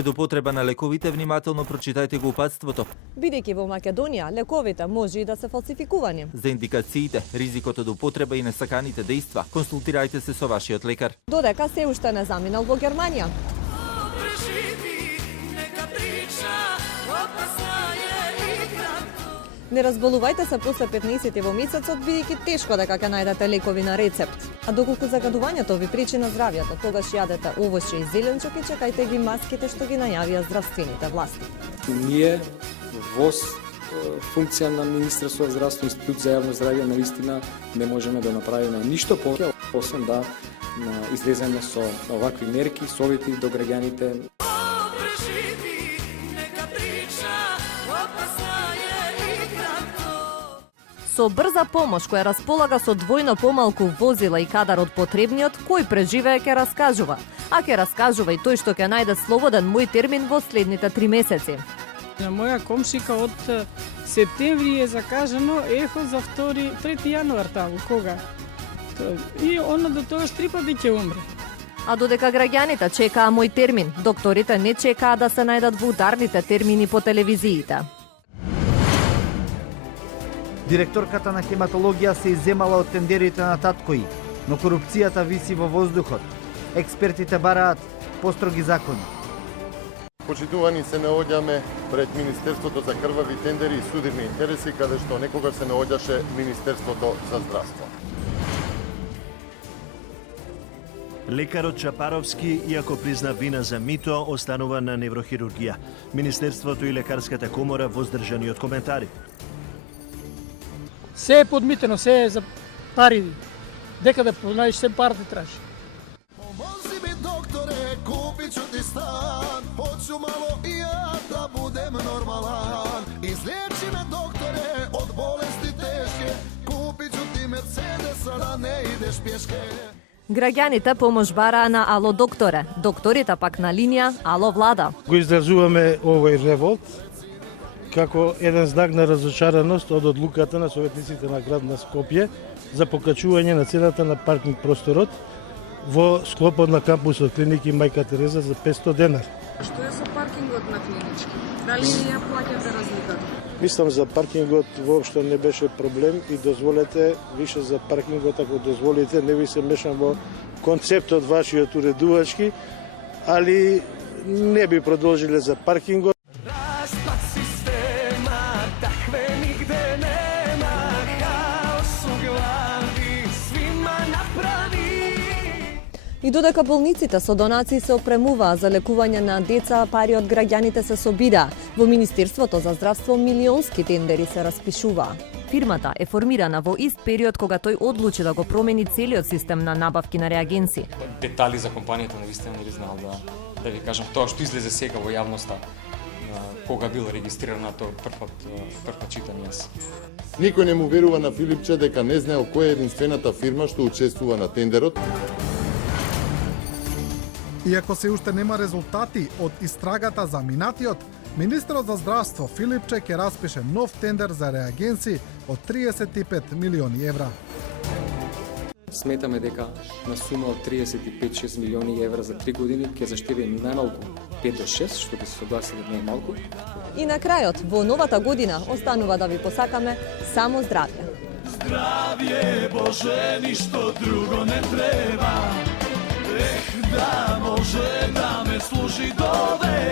Пред употреба на лековите внимателно прочитајте го упатството. Бидејќи во Македонија лековите може и да се фалсификувани. За индикациите, ризикот од употреба и несаканите дејства, консултирајте се со вашиот лекар. Додека се уште не заминал во Германија. Не разболувајте се после 15 во месецот, бидејќи тешко дека ќе најдете лекови на рецепт. А доколку загадувањето ви пречи на здравјето, тогаш јадете овошје и зеленчук и чекајте ги маските што ги најавија здравствените власти. Ние во функција на Министерство за здравство, Институт за јавно здравје, навистина не можеме да направиме ништо повеќе, освен да излеземе со овакви мерки, совети до граѓаните. Со брза помош која располага со двојно помалку возила и кадар од потребниот, кој преживее ќе раскажува. А ќе раскажува и тој што ќе најде слободен мој термин во следните 3 месеци. На моја комшика од септември е закажано ехо за 3 јануар таму, кога? И она до тогаш 3 пати ќе умре. А додека граѓаните чекаа мој термин, докторите не чекаа да се најдат во ударните термини по телевизиите. Директорката на хематологија се изземала од тендерите на таткои, но корупцијата виси во воздухот. Експертите бараат построги закони. Почитувани се наоѓаме пред Министерството за крвави тендери и судирни интереси, каде што некогаш се наоѓаше Министерството за здравство. Лекарот Чапаровски, иако призна вина за мито, останува на неврохирургија. Министерството и лекарската комора воздржани од коментари. Се е подмитено, се е за пари. Дека да понајдеш се парите тражи. Помози ми, докторе, купиću ti stan, hoću malo i ja da budem normalan. Izliječi me, doktore, od bolesti teške, kupiću ti Mercedesa da ne ideš pješke. Граѓаните помош бараа на Ало докторе, докторите пак на линија Ало влада. Го издржуваме овој револт како еден знак на разочараност од одлуката на советниците на град на Скопје за покачување на цената на паркинг просторот во склопот на кампусот клиники Мајка Тереза за 500 денар. Што е со паркингот на клинички? Дали ја плаќате разликата? Мислам за паркингот воопшто не беше проблем и дозволете више за паркингот, ако дозволите, не ви се мешам во концептот вашиот уредувачки, али не би продолжиле за паркингот. И додека болниците со донации се опремуваа за лекување на деца, пари од граѓаните се собираа. Во Министерството за здравство милионски тендери се распишуваа. Фирмата е формирана во ист период кога тој одлучи да го промени целиот систем на набавки на реагенци. Детали за компанијата навистина не ви знал да ви кажам тоа што излезе сега во јавноста. Кога бил регистрирана тоа прв читам јас. Никој не му верува на Филипче дека не знаел која е единствената фирма што учествува на тендерот. Иако се уште нема резултати од истрагата за минатиот, Министерот за здравство Филипче ќе распише нов тендер за реагенци од 35 милиони евра. Сметаме дека на сума од 35-6 милиони евра за 3 години ќе заштеди најмалку 5 до 6, што би се согласили најмалку. И на крајот, во новата година, останува да ви посакаме само здравје. Zdravje Bože, ništo drugo ne treba. Da može da me služi do veka.